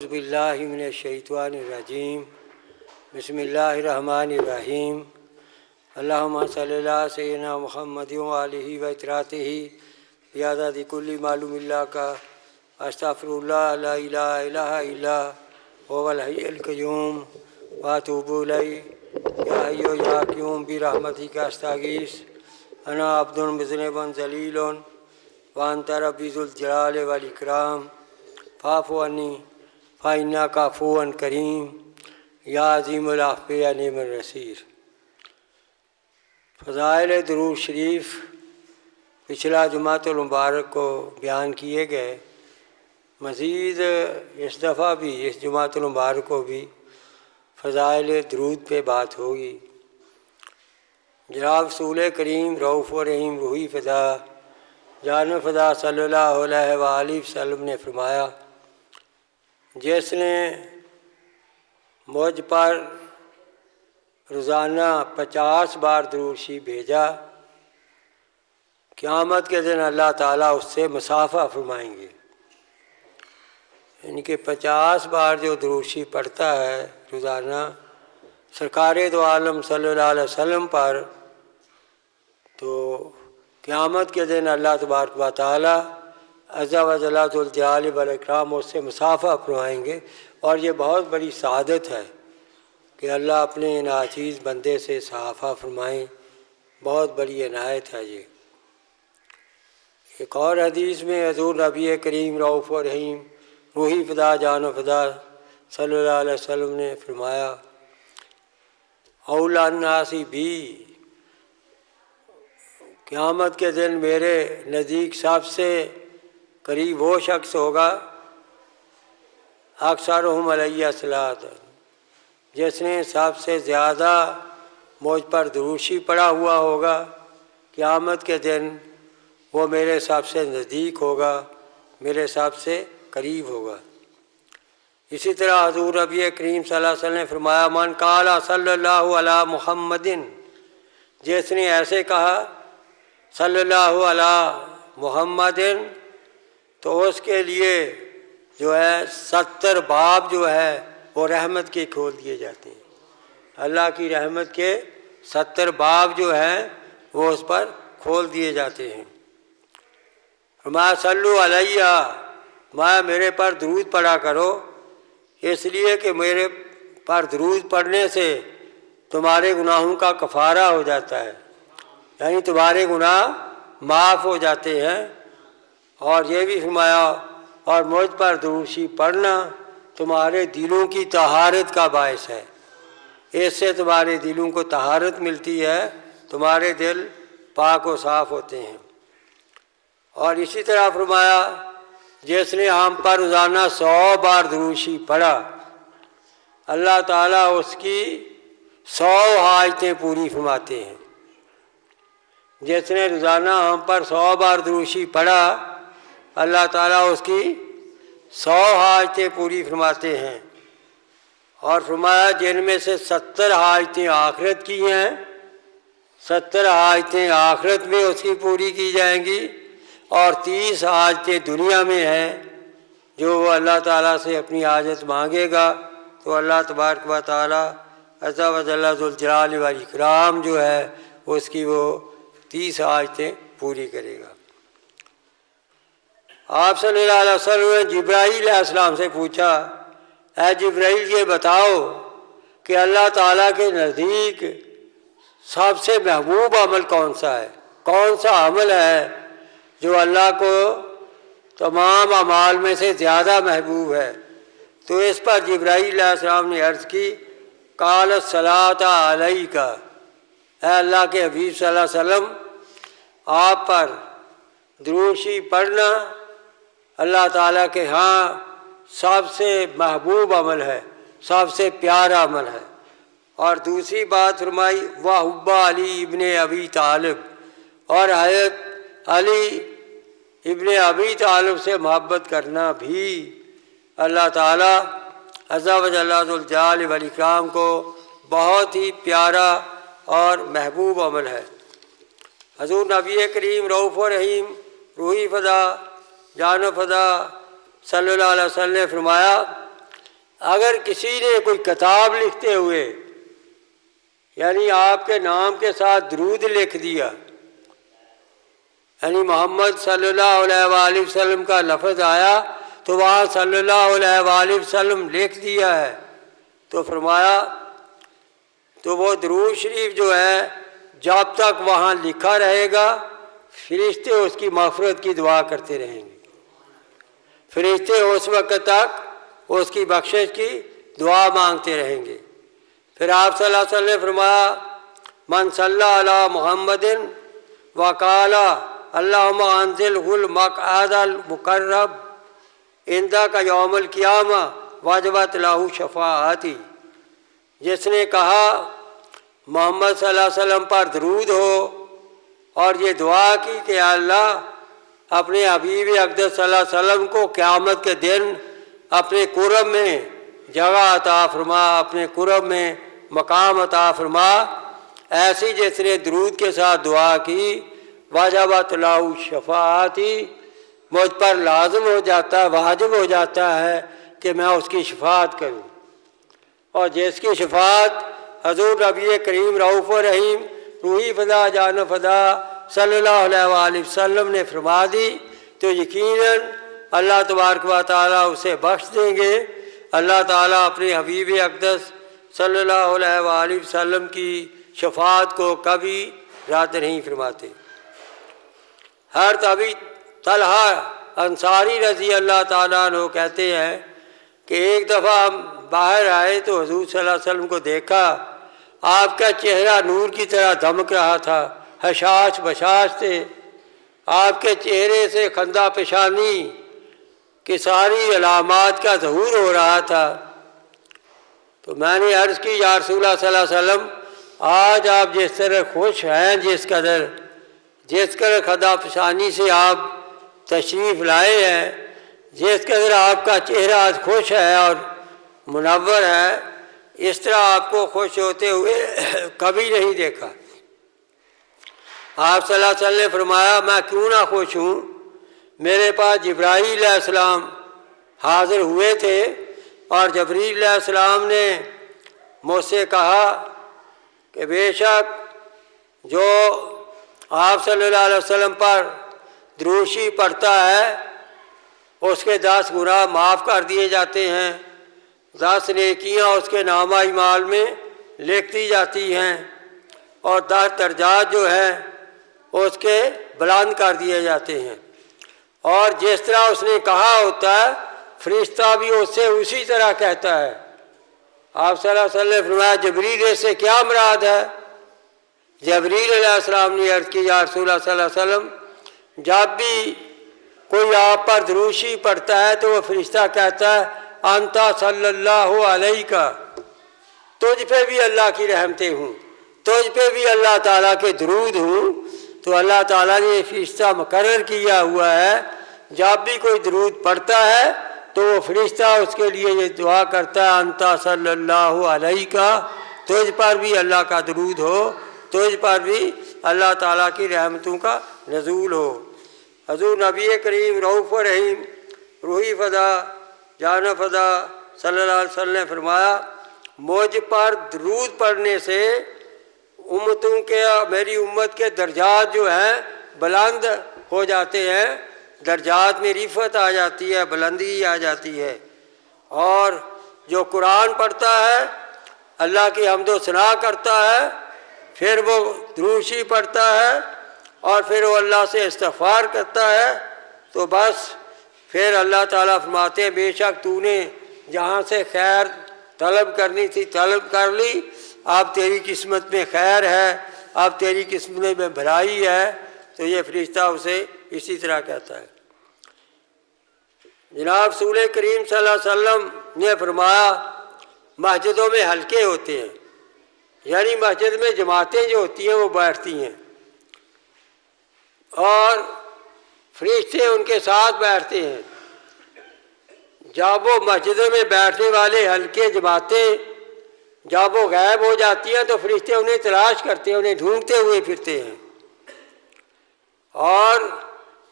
اعوذ باللہ من الشیطان الرجیم بسم اللہ الرحمن الرحیم اللہم صلی اللہ سیدنا محمد وآلہ و اطراطہ بیعدد کل معلوم اللہ کا استغفر اللہ لا الہ الا الا هو الحی القیوم واتوب الیہ یا حی یا قیوم برحمتک استغیث انا عبد مذنب ذلیل وانت ربی ذو الجلال والاکرام فاعف عنی فإنک عفو کریم یا عظیم العفو یا نعم النصیر۔ فضائل درود شریف پچھلا جمعۃ المبارک کو بیان کیے گئے، مزید اس دفعہ بھی اس جمعۃ المبارک کو بھی فضائل درود پہ بات ہوگی۔ جناب رسول کریم رؤوف و رحیم روحی فدا جان فدا صلی اللہ علیہ وآلہ وسلم نے فرمایا، جس نے مجھ پر روزانہ 50 بار درود شریف بھیجا، قیامت کے دن اللہ تعالیٰ اس سے مصافحہ فرمائیں گے۔ یعنی کہ 50 بار جو درود شریف پڑھتا ہے روزانہ سرکار دو عالم صلی اللہ علیہ وسلم پر، تو قیامت کے دن اللہ تبارک و تعالیٰ عز و جل ذو الجلال والاکرام اس سے مصافحہ فرمائیں گے۔ اور یہ بہت بڑی سعادت ہے کہ اللہ اپنے ناچیز بندے سے مصافحہ فرمائیں، بہت بڑی عنایت ہے یہ۔ ایک اور حدیث میں حضور نبی کریم رؤوف و رحیم روحی فدا جان و فدا صلی اللہ علیہ وسلم نے فرمایا، اولی الناس بھی، قیامت کے دن میرے نزدیک سب سے قریب وہ شخص ہوگا اکثرہم علیہ الصلاۃ، جس نے سب سے زیادہ مجھ پر درود شریف پڑھا ہوا ہوگا۔ قیامت کے دن وہ میرے سب سے نزدیک ہوگا، میرے سب سے قریب ہوگا۔ اسی طرح حضور نبی کریم صلی اللہ علیہ وسلم نے فرمایا، من قال صلی اللہ علی محمد، جس نے ایسے کہا صلی اللہ علی محمد، تو اس کے لیے جو ہے 70 باب جو ہے وہ رحمت کے کھول دیے جاتے ہیں۔ اللہ کی رحمت کے 70 باب جو ہیں وہ اس پر کھول دیے جاتے ہیں۔ فرمایا صلو علیہ، میں میرے پر درود پڑھا کرو، اس لیے کہ میرے پر درود پڑھنے سے تمہارے گناہوں کا کفارہ ہو جاتا ہے، یعنی تمہارے گناہ معاف ہو جاتے ہیں۔ اور یہ بھی فرمایا، اور مجھ پر درود شریف پڑھنا تمہارے دلوں کی طہارت کا باعث ہے، اس سے تمہارے دلوں کو طہارت ملتی ہے، تمہارے دل پاک و صاف ہوتے ہیں۔ اور اسی طرح فرمایا، جس نے ہم پر روزانہ 100 بار درود شریف پڑھا، اللہ تعالیٰ اس کی 100 حاجتیں پوری فرماتے ہیں۔ جس نے روزانہ ہم پر 100 بار درود شریف پڑھا، اللہ تعالیٰ اس کی 100 حاجتیں پوری فرماتے ہیں۔ اور فرمایا جن میں سے 70 حاجتیں آخرت کی ہیں، 70 حاجتیں آخرت میں اس کی پوری کی جائیں گی، اور 30 حاجتیں دنیا میں ہیں، جو وہ اللہ تعالیٰ سے اپنی حاجت مانگے گا تو اللہ تبارک و تعالیٰ عز و جل ذو الجلال والاکرام جو ہے اس کی وہ 30 حاجتیں پوری کرے گا۔ آپ صلی اللہ علیہ وسلم نے جبرائیل علیہ السلام سے پوچھا، اے جبرائیل یہ بتاؤ کہ اللہ تعالیٰ کے نزدیک سب سے محبوب عمل کون سا ہے، کون سا عمل ہے جو اللہ کو تمام اعمال میں سے زیادہ محبوب ہے؟ تو اس پر جبرائیل علیہ السلام نے عرض کی، قال الصلاۃ علیک، اے اللہ کے حبیب صلی اللہ علیہ وسلم، آپ پر درود شریف پڑھنا اللہ تعالیٰ کے ہاں سب سے محبوب عمل ہے، سب سے پیارا عمل ہے۔ اور دوسری بات فرمائی، وحب علی ابن ابی طالب، اور حضرت علی ابن ابی طالب سے محبت کرنا بھی اللہ تعالیٰ عز و جل ذو الجلال والاکرام کو بہت ہی پیارا اور محبوب عمل ہے۔ حضور نبی کریم رؤوف و رحیم روحی فدا جان و فدا صلی اللہ علیہ وسلم نے فرمایا، اگر کسی نے کوئی کتاب لکھتے ہوئے یعنی آپ کے نام کے ساتھ درود لکھ دیا، یعنی محمد صلی اللہ علیہ وآلہ وسلم کا لفظ آیا تو وہاں صلی اللہ علیہ وآلہ وسلم لکھ دیا ہے، تو فرمایا تو وہ درود شریف جو ہے جب تک وہاں لکھا رہے گا فرشتے اس کی مغفرت کی دعا کرتے رہیں گے، فرشتے اس وقت تک اس کی بخشش کی دعا مانگتے رہیں گے۔ پھر آپ صلی اللہ علیہ وسلم نے فرمایا من صلی علی محمد وقال اللہم انزلہ المقعد المقرب عندک یوم القیامہ وجبت لہ شفاعتی، جس نے کہا محمد صلی اللہ علیہ وسلم پر درود ہو اور یہ دعا کی کہ اللہ اپنے حبیب اقدس صلی اللہ علیہ وسلم کو قیامت کے دن اپنے قرب میں جگہ عطا فرما، اپنے قرب میں مقام عطا فرما، ایسی جس نے درود کے ساتھ دعا کی واجبت لہ شفاعتی، مجھ پر لازم ہو جاتا ہے، واجب ہو جاتا ہے کہ میں اس کی شفاعت کروں۔ اور جس کی شفاعت حضور نبی کریم رؤوف الرحیم روحی فدا جان فدا صلی اللہ علیہ وآلہ وسلم نے فرما دی تو یقیناً اللہ تبارک و تعالیٰ اسے بخش دیں گے۔ اللہ تعالیٰ اپنے حبیب اقدس صلی اللہ علیہ وآلہ وسلم کی شفاعت کو کبھی رد نہیں فرماتے۔ حضرت ابی طلحہ انصاری رضی اللہ تعالیٰ عنہ کہتے ہیں کہ ایک دفعہ ہم باہر آئے تو حضور صلی اللہ علیہ وسلم کو دیکھا، آپ کا چہرہ نور کی طرح دمک رہا تھا، حشاش بشاش تھے، آپ کے چہرے سے خندہ پیشانی کی ساری علامات کا ظہور ہو رہا تھا۔ تو میں نے عرض کی یا رسول اللہ صلی اللہ علیہ وسلم آج آپ جس طرح خوش ہیں، جس قدر خندہ پیشانی سے آپ تشریف لائے ہیں، جس قدر آپ کا چہرہ آج خوش ہے اور منور ہے، اس طرح آپ کو خوش ہوتے ہوئے کبھی نہیں دیکھا۔ آپ صلی اللہ علیہ وسلم نے فرمایا میں کیوں نہ خوش ہوں، میرے پاس جبرائیل علیہ السلام حاضر ہوئے تھے اور جبرائیل علیہ السلام نے مجھ سے کہا کہ بے شک جو آپ صلی اللہ علیہ وسلم پر دروشی پڑھتا ہے اس کے 10 گناہ معاف کر دیے جاتے ہیں، 10 نیکیاں اس کے نامہ اعمال میں لکھ دی جاتی ہیں اور 10 درجات جو ہیں اس کے بلند کر دیے جاتے ہیں۔ اور جس طرح اس نے کہا ہوتا ہے فرشتہ بھی اس سے اسی طرح کہتا ہے۔ آپ صلی اللہ علیہ وسلم نے فرمایا جبریل سے کیا مراد ہے؟ جبریل علیہ السلام نے عرض کی یا رسول اللہ صلی اللہ علیہ وسلم جب بھی کوئی آپ پر دروشی پڑھتا ہے تو وہ فرشتہ کہتا ہے انتا صلی اللہ علیہ کا، تجھ پہ بھی اللہ کی رحمتیں ہوں، تجھ پہ بھی اللہ تعالیٰ کے درود ہوں۔ تو اللہ تعالیٰ نے یہ فرشتہ مقرر کیا ہوا ہے جب بھی کوئی درود پڑھتا ہے تو وہ فرشتہ اس کے لیے یہ دعا کرتا ہے انتا صلی اللہ علیہ کا، تجھ پر بھی اللہ کا درود ہو، تجھ پر بھی اللہ تعالیٰ کی رحمتوں کا نزول ہو۔ حضور نبی کریم رؤوف الرحیم روحی فدا جان فدا صلی اللہ علیہ وسلم نے فرمایا مجھ پر درود پڑھنے سے امتوں کے میری امت کے درجات جو ہیں بلند ہو جاتے ہیں، درجات میں رفعت آ جاتی ہے، بلندی آ جاتی ہے۔ اور جو قرآن پڑھتا ہے اللہ کی حمد و ثنا کرتا ہے، پھر وہ دروشی پڑھتا ہے اور پھر وہ اللہ سے استغفار کرتا ہے تو بس پھر اللہ تعالیٰ فرماتے ہیں بے شک تو نے جہاں سے خیر طلب کرنی تھی طلب کر لی، اب تیری قسمت میں خیر ہے، اب تیری قسمت میں بھلائی ہے۔ تو یہ فرشتہ اسے اسی طرح کہتا ہے۔ جناب رسول کریم صلی اللہ علیہ وسلم نے فرمایا مسجدوں میں حلقے ہوتے ہیں، یعنی مسجد میں جماعتیں جو ہوتی ہیں وہ بیٹھتی ہیں اور فرشتے ان کے ساتھ بیٹھتے ہیں۔ جب وہ مسجدوں میں بیٹھنے والے حلقے جماعتیں جب وہ غائب ہو جاتی ہیں تو فرشتے انہیں تلاش کرتے ہیں، انہیں ڈھونڈتے ہوئے پھرتے ہیں، اور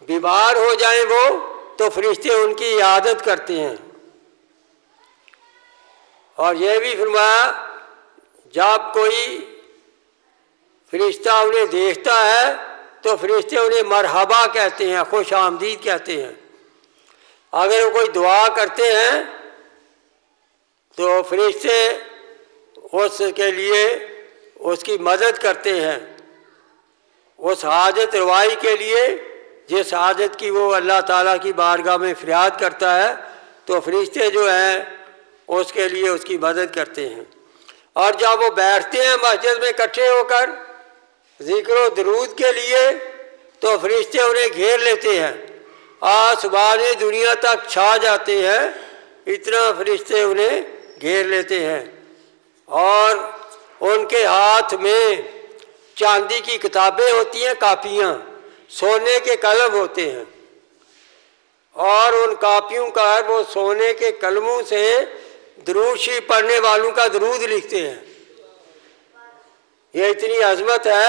بیمار ہو جائیں وہ تو فرشتے ان کی عیادت کرتے ہیں۔ اور یہ بھی فرمایا جب کوئی فرشتہ انہیں دیکھتا ہے تو فرشتے انہیں مرحبا کہتے ہیں، خوش آمدید کہتے ہیں۔ اگر وہ کوئی دعا کرتے ہیں تو فرشتے اس کے لیے اس کی مدد کرتے ہیں، اس حاجت روائی کے لیے جس حاجت کی وہ اللہ تعالیٰ کی بارگاہ میں فریاد کرتا ہے، تو فرشتے جو ہیں اس کے لیے اس کی مدد کرتے ہیں۔ اور جب وہ بیٹھتے ہیں مسجد میں اکٹھے ہو کر ذکر و درود کے لیے تو فرشتے انہیں گھیر لیتے ہیں، آسمان دنیا تک چھا جاتے ہیں، اتنا فرشتے انہیں گھیر لیتے ہیں۔ اور ان کے ہاتھ میں چاندی کی کتابیں ہوتی ہیں، کاپیاں، سونے کے قلم ہوتے ہیں، اور ان کاپیوں کا وہ سونے کے قلموں سے درود شریف پڑھنے والوں کا درود لکھتے ہیں۔ یہ اتنی عظمت ہے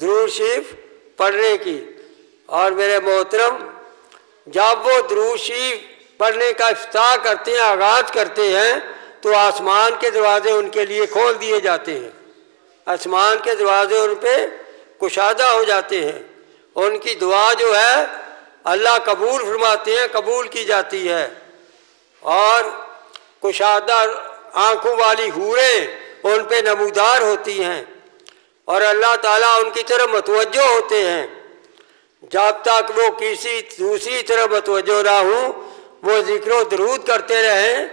درود شریف پڑھنے کی۔ اور میرے محترم، جب وہ درود شریف پڑھنے کا افتتاح کرتے ہیں، آغاز کرتے ہیں، تو آسمان کے دروازے ان کے لیے کھول دیے جاتے ہیں، آسمان کے دروازے ان پہ کشادہ ہو جاتے ہیں، ان کی دعا جو ہے اللہ قبول فرماتے ہیں، قبول کی جاتی ہے، اور کشادہ آنکھوں والی حوریں ان پہ نمودار ہوتی ہیں، اور اللہ تعالیٰ ان کی طرف متوجہ ہوتے ہیں۔ جب تک وہ کسی دوسری طرف متوجہ نہ ہوں، وہ ذکر و درود کرتے رہیں،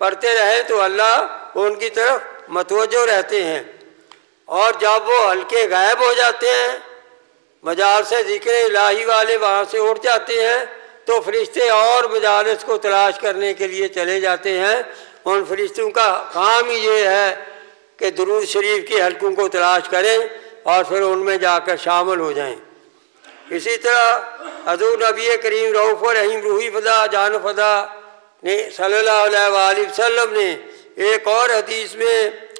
پڑھتے رہیں، تو اللہ ان کی طرف متوجہ رہتے ہیں۔ اور جب وہ ہلکے غائب ہو جاتے ہیں، مجالس ذکر الہی والے وہاں سے اٹھ جاتے ہیں، تو فرشتے اور مجالس کو تلاش کرنے کے لیے چلے جاتے ہیں۔ ان فرشتوں کا کام ہی یہ ہے کہ درود شریف کی حلقوں کو تلاش کریں اور پھر ان میں جا کر شامل ہو جائیں۔ اسی طرح حضور نبی کریم رؤوف رحیم روحی فدا جان فدا نے صلی اللہ علیہ وآلہ وسلم نے ایک اور حدیث میں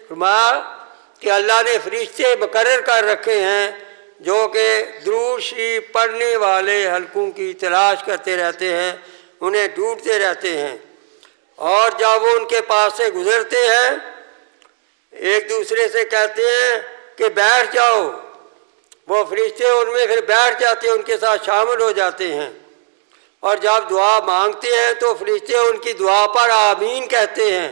فرمایا کہ اللہ نے فرشتے مقرر کر رکھے ہیں جو کہ درود شریف پڑھنے والے حلقوں کی تلاش کرتے رہتے ہیں، انہیں ڈھونڈتے رہتے ہیں، اور جب وہ ان کے پاس سے گزرتے ہیں ایک دوسرے سے کہتے ہیں کہ بیٹھ جاؤ، وہ فرشتے ان میں پھر بیٹھ جاتے ہیں، ان کے ساتھ شامل ہو جاتے ہیں، اور جب دعا مانگتے ہیں تو فرشتے ان کی دعا پر آمین کہتے ہیں،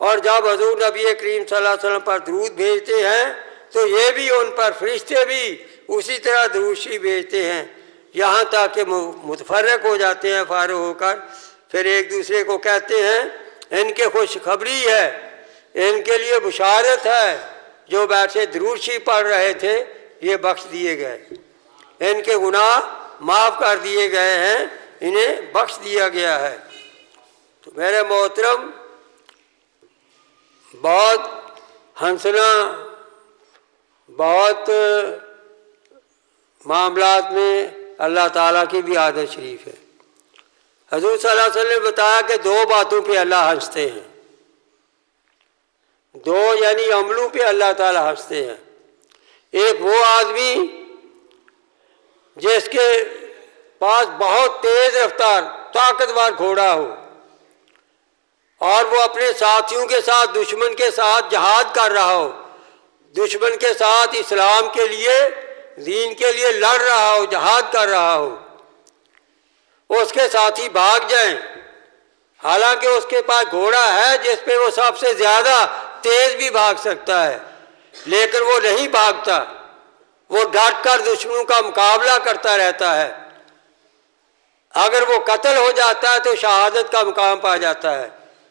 اور جب حضور نبی کریم صلی اللہ علیہ وسلم پر درود بھیجتے ہیں تو یہ بھی ان پر فرشتے بھی اسی طرح درود شریف بھیجتے ہیں، یہاں تک کہ متفرق ہو جاتے ہیں فارغ ہو کر، پھر ایک دوسرے کو کہتے ہیں ان کے خوشخبری ہے، ان کے لیے بشارت ہے، جو بیٹھے درود شریف پڑھ رہے تھے یہ بخش دیے گئے، ان کے گناہ معاف کر دیے گئے ہیں، انہیں بخش دیا گیا ہے۔ تو میرے محترم، بہت ہنسنا، بہت معاملات میں اللہ تعالیٰ کی بھی عادت شریف ہے۔ حضور صلی اللہ علیہ وسلم نے بتایا کہ دو باتوں پہ اللہ ہنستے ہیں، دو یعنی عملوں پہ اللہ تعالیٰ ہنستے ہیں۔ ایک وہ آدمی جس کے پاس بہت تیز رفتار طاقتور گھوڑا ہو اور وہ اپنے ساتھیوں کے ساتھ دشمن کے ساتھ جہاد کر رہا ہو، دشمن کے ساتھ اسلام کے لیے، دین کے لیے لڑ رہا ہو، جہاد کر رہا ہو، اس کے ساتھی بھاگ جائیں، حالانکہ اس کے پاس گھوڑا ہے جس پہ وہ سب سے زیادہ تیز بھی بھاگ سکتا ہے، لیکن وہ نہیں بھاگتا، وہ ڈٹ کر دشمنوں کا مقابلہ کرتا رہتا ہے۔ اگر وہ قتل ہو جاتا ہے تو شہادت کا مقام پا جاتا ہے،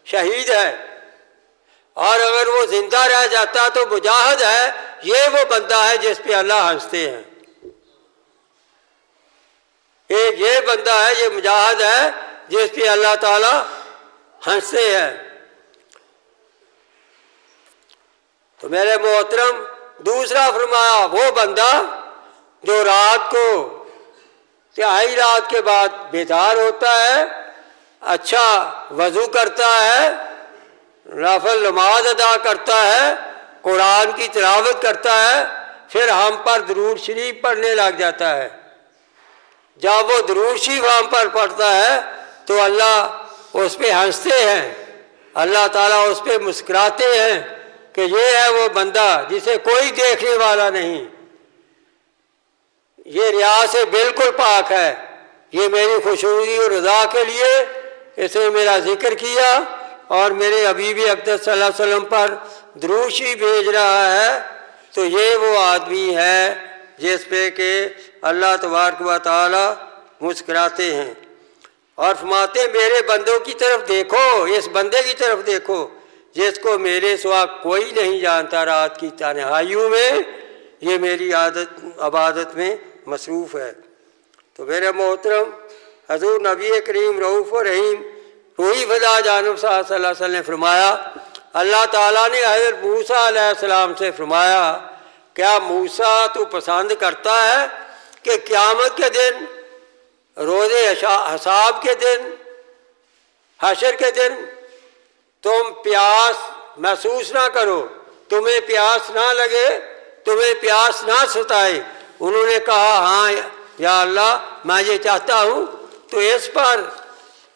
شہید ہے، اور اگر وہ زندہ رہ جاتا ہے تو مجاہد ہے۔ یہ وہ بندہ ہے جس پہ اللہ ہنستے ہیں۔ ایک یہ بندہ ہے، یہ مجاہد ہے جس پہ اللہ تعالیٰ ہنستے ہیں۔ تو میرے محترم، دوسرا فرمایا وہ بندہ جو رات کو تہائی رات کے بعد بیدار ہوتا ہے، اچھا وضو کرتا ہے، نافل نماز ادا کرتا ہے، قرآن کی تلاوت کرتا ہے، پھر ہم پر درود شریف پڑھنے لگ جاتا ہے۔ جب وہ درود شریف ہم پر پڑھتا ہے تو اللہ اس پہ ہنستے ہیں، اللہ تعالیٰ اس پہ مسکراتے ہیں کہ یہ ہے وہ بندہ جسے کوئی دیکھنے والا نہیں، یہ ریا سے بالکل پاک ہے، یہ میری خوشنودی اور رضا کے لیے اس نے میرا ذکر کیا اور میرے حبیب اقدس صلی اللہ علیہ وسلم پر دروشی بھیج رہا ہے، تو یہ وہ آدمی ہے جس پہ کہ اللہ تبارک و تعالی مسکراتے ہیں اور فرماتے ہیں میرے بندوں کی طرف دیکھو، اس بندے کی طرف دیکھو جس کو میرے سوا کوئی نہیں جانتا، رات کی تنہائیوں میں یہ میری عبادت میں مصروف ہے۔ تو میرے محترم حضور نبی کریم رؤوف و رحیم روحی فضا جانب صلی اللہ علیہ وسلم نے فرمایا، اللہ تعالیٰ نے حضرت موسیٰ علیہ السلام سے فرمایا، کیا موسیٰ تو پسند کرتا ہے کہ قیامت کے دن، روز حساب کے دن، حشر کے دن تم پیاس محسوس نہ کرو، تمہیں پیاس نہ لگے، تمہیں پیاس نہ ستائے؟ انہوں نے کہا ہاں یا اللہ میں یہ چاہتا ہوں۔ تو اس پر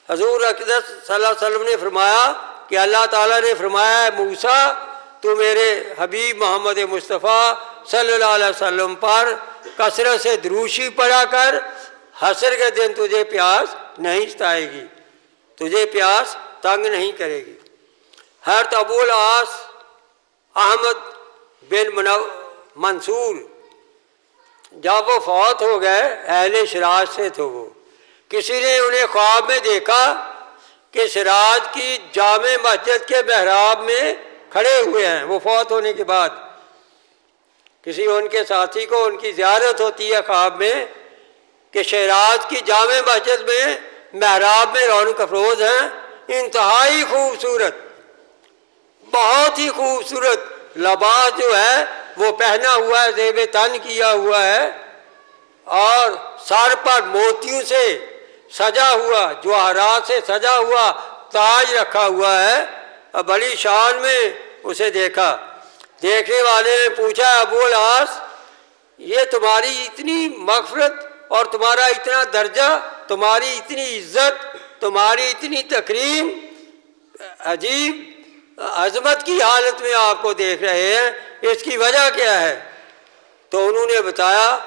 حضور اقدس صلی اللہ علیہ وسلم نے فرمایا کہ اللہ تعالیٰ نے فرمایا ہے موسیٰ تو میرے حبیب محمد مصطفیٰ صلی اللہ علیہ وسلم پر کثرت سے دروشی پڑھا کر، حشر کے دن تجھے پیاس نہیں ستائے گی، تجھے پیاس تنگ نہیں کرے گی۔ حضرت ابو العاص احمد بن منصور جب وہ فوت ہو گئے، اہل شراج سے تھے وہ، کسی نے انہیں خواب میں دیکھا کہ شراج کی جامع مسجد کے محراب میں کھڑے ہوئے ہیں۔ وہ فوت ہونے کے بعد کسی ان کے ساتھی کو ان کی زیارت ہوتی ہے خواب میں کہ شراج کی جامع مسجد میں محراب میں رونق افروز ہیں، انتہائی خوبصورت، بہت ہی خوبصورت لباس جو ہے وہ پہنا ہوا ہے، زیب تن کیا ہوا ہے اور سر پر موتیوں سے سجا ہوا، جواہرات سے سجا ہوا تاج رکھا ہوا ہے، اور بڑی شان میں اسے دیکھا۔ دیکھنے والے نے پوچھا ابو العاص یہ تمہاری اتنی مغفرت اور تمہارا اتنا درجہ، تمہاری اتنی عزت، تمہاری اتنی تکریم، عجیب عظمت کی حالت میں آپ کو دیکھ رہے ہیں، اس کی وجہ کیا ہے؟ تو انہوں نے بتایا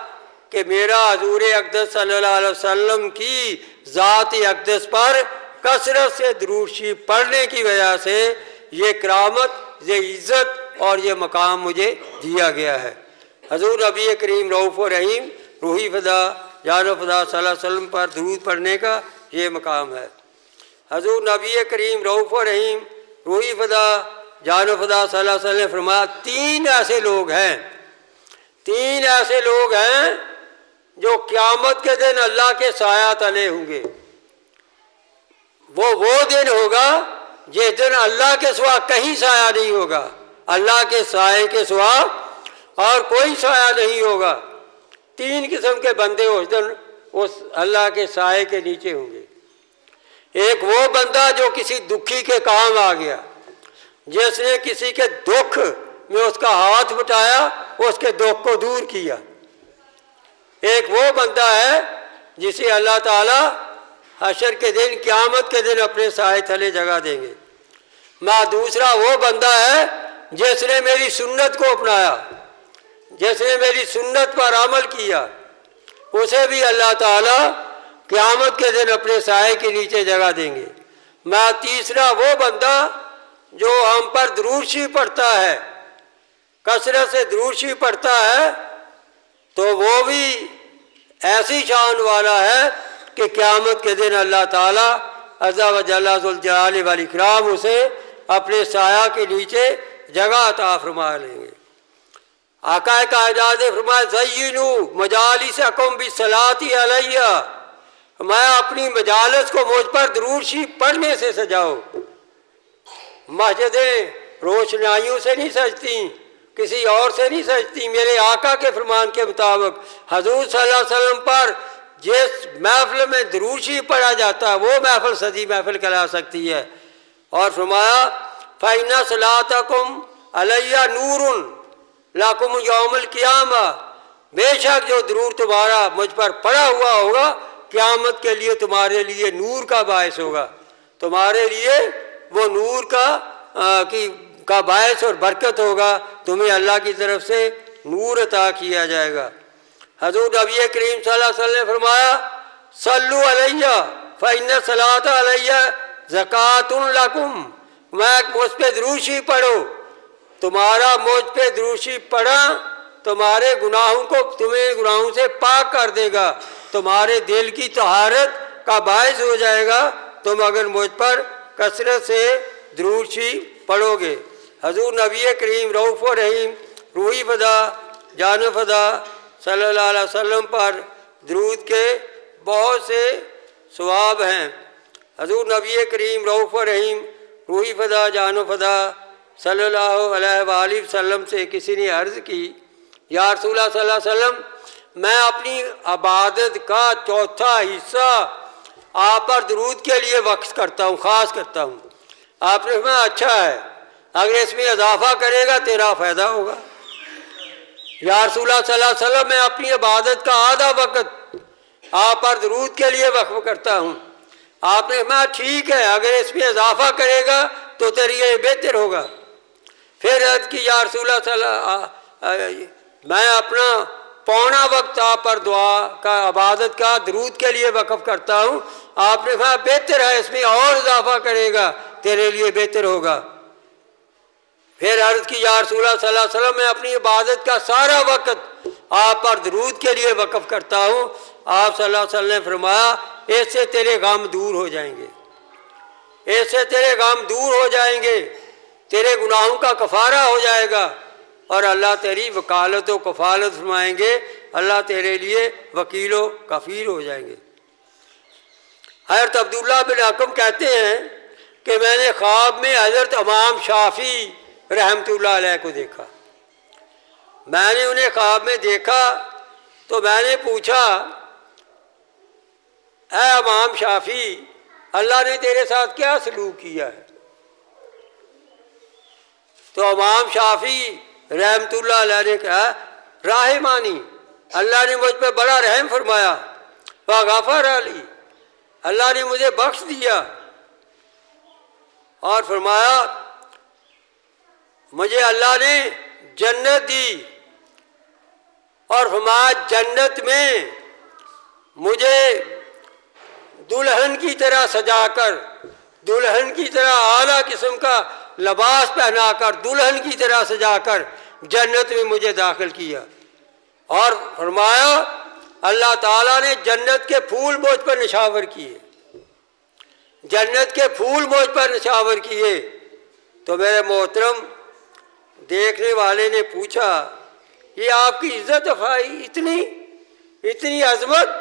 کہ میرا حضور اقدس صلی اللہ علیہ وسلم کی ذات اقدس پر کثرت سے درود شریف پڑھنے کی وجہ سے یہ کرامت، یہ عزت اور یہ مقام مجھے دیا گیا ہے۔ حضور نبی کریم رؤوف و رحیم روحی فضا جانب فضا صلی اللہ علیہ وسلم پر درود پڑھنے کا یہ مقام ہے۔ حضور نبی کریم رؤوف و رحیم روحی فضا جانب فضا صلی اللہ علیہ وسلم نے فرمایا تین ایسے لوگ ہیں جو قیامت کے دن اللہ کے سایہ تلے ہوں گے۔ وہ دن ہوگا جس دن اللہ کے سوا کہیں سایہ نہیں ہوگا، اللہ کے سائے کے سوا اور کوئی سایہ نہیں ہوگا۔ تین قسم کے بندے اس دن اس اللہ کے سائے کے نیچے ہوں گے۔ ایک وہ بندہ جو کسی دکھی کے کام آ گیا، جس نے کسی کے دکھ میں اس کا ہاتھ بٹایا، اس کے دکھ کو دور کیا۔ ایک وہ بندہ ہے جسے اللہ تعالیٰ حشر کے دن، قیامت کے دن اپنے سائے تلے جگہ دیں گے۔ دوسرا وہ بندہ ہے جس نے میری سنت کو اپنایا، جس نے میری سنت پر عمل کیا، اسے بھی اللہ تعالیٰ قیامت کے دن اپنے سائے کے نیچے جگہ دیں گے۔ تیسرا وہ بندہ جو ہم پر درود شریف پڑھتا ہے، کثرت سے درود شریف پڑھتا ہے، تو وہ بھی ایسی شان والا ہے کہ قیامت کے دن اللہ تعالیٰ عز و جل ذو الجلال والاکرام اسے اپنے سایہ کے نیچے جگہ عطا فرما لیں گے۔ آقا کائنات نے فرمایا زینوا مجالسکم بالصلاۃ علیہ، میں اپنی مجالس کو مجھ پر درود شریف پڑھنے سے سجاؤ۔ مسجدیں روشنائیوں سے نہیں سجتی، کسی اور سے نہیں سجتی، میرے آقا کے فرمان کے مطابق حضور صلی اللہ علیہ وسلم پر جس محفل میں درود شریف پڑھا جاتا ہے وہ محفل سجی محفل کہلا سکتی ہے۔ اور فرمایا فَإِنَّ صَلَاتَكُمْ عَلَيَّ نُورٌ لَكُمْ يَوْمَ الْقِيَامَةِ، بے شک جو درود تمہارا مجھ پر پڑھا ہوا ہوگا قیامت کے لیے تمہارے لیے نور کا باعث ہوگا، تمہارے لیے وہ نور کا باعث اور برکت ہوگا، تمہیں اللہ کی طرف سے نور عطا کیا جائے گا۔ حضور نبی کریم صلی اللہ علیہ وسلم نے فرمایا صلو علیہ فإن الصلاۃ علیہ زکوٰۃ لکم، میں مجھ پہ دروشی پڑھو، تمہارا مجھ پہ دروشی پڑھا تمہارے گناہوں کو، تمہیں گناہوں سے پاک کر دے گا، تمہارے دل کی طہارت کا باعث ہو جائے گا تم اگر مجھ پر کثرت سے دروشی پڑھو گے۔ حضور نبی کریم رؤوف و رحیم روحی فدا جان فدا صلی اللہ علیہ وسلم پر درود کے بہت سے ثواب ہیں۔ حضور نبی کریم رؤوف و رحیم روحی فدا جان و فدا صلی اللہ علیہ وآلہ وسلم سے کسی نے عرض کی یا رسول اللہ صلی اللہ علیہ وسلم، میں اپنی عبادت کا چوتھا حصہ آپ پر درود کے لیے وقف کرتا ہوں، خاص کرتا ہوں۔ آپ نے فرمایا اچھا ہے، اگر اس میں اضافہ کرے گا تیرا فائدہ ہوگا۔ یا رسول اللہ صلی اللہ علیہ وسلم، میں اپنی عبادت کا آدھا وقت آپ پر درود کے لیے وقف کرتا ہوں۔ آپ نے فرمایا ٹھیک ہے، اگر اس میں اضافہ کرے گا تو تیرے لیے بہتر ہوگا۔ پھر عرض کی یا رسول اللہ صلی اللہ، میں اپنا پونا وقت آپ پر دعا کا عبادت کا درود کے لیے وقف کرتا ہوں۔ آپ نے فرمایا بہتر ہے، اس میں اور اضافہ کرے گا تیرے لیے بہتر ہوگا۔ پھر عرض کی یا رسول اللہ صلی اللہ علیہ وسلم، میں اپنی عبادت کا سارا وقت آپ پر درود کے لیے وقف کرتا ہوں۔ آپ صلی اللہ علیہ وسلم نے فرمایا اس سے تیرے غم دور ہو جائیں گے، اس سے تیرے غم دور ہو جائیں گے، تیرے گناہوں کا کفارہ ہو جائے گا، اور اللہ تیری وکالت و کفالت فرمائیں گے، اللہ تیرے لیے وکیل و کفیل ہو جائیں گے۔ حضرت عبداللہ بن حکم کہتے ہیں کہ میں نے خواب میں حضرت امام شافعی رحمۃ اللہ علیہ کو دیکھا۔ میں نے انہیں خواب میں دیکھا تو میں نے پوچھا اے امام شافعی، اللہ نے تیرے ساتھ کیا سلوک کیا ہے؟ تو امام شافعی رحمۃ اللہ علیہ نے کہا رحمانی، اللہ نے مجھ پہ بڑا رحم فرمایا، وغفر علی، اللہ نے مجھے بخش دیا، اور فرمایا مجھے اللہ نے جنت دی، اور فرمایا جنت میں مجھے دلہن کی طرح سجا کر، دلہن کی طرح اعلیٰ قسم کا لباس پہنا کر، دلہن کی طرح سجا کر جنت میں مجھے داخل کیا، اور فرمایا اللہ تعالیٰ نے جنت کے پھول مجھ پر نشاور کیے، جنت کے پھول مجھ پر نشاور کیے۔ تو میرے محترم دیکھنے والے نے پوچھا یہ آپ کی عزت افزائی، اتنی عظمت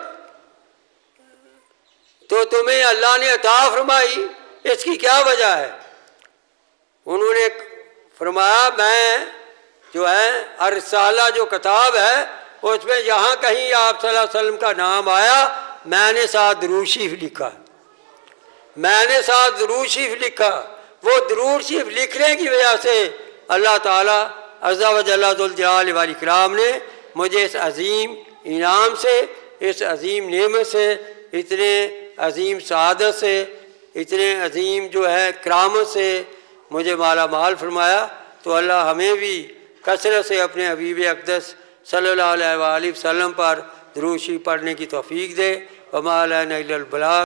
تو تمہیں اللہ نے عطا فرمائی، اس کی کیا وجہ ہے؟ انہوں نے فرمایا میں جو ہے الرسالہ جو کتاب ہے اس میں جہاں کہیں آپ صلی اللہ علیہ وسلم کا نام آیا میں نے ساتھ درود شریف لکھا، میں نے ساتھ درود شریف لکھا۔ وہ درود شریف لکھنے کی وجہ سے اللہ تعالیٰ عز و جل ذو الجلال والاکرام نے مجھے اس عظیم انعام سے، اس عظیم نعمت سے، اتنے عظیم سعادت سے، اتنے عظیم جو ہے کرامت سے مجھے مالا مال فرمایا۔ تو اللہ ہمیں بھی کثرت سے اپنے حبیب اقدس صلی اللہ علیہ وآلہ وسلم پر درود شریف پڑھنے کی توفیق دے۔ وما علینا الا البلاغ۔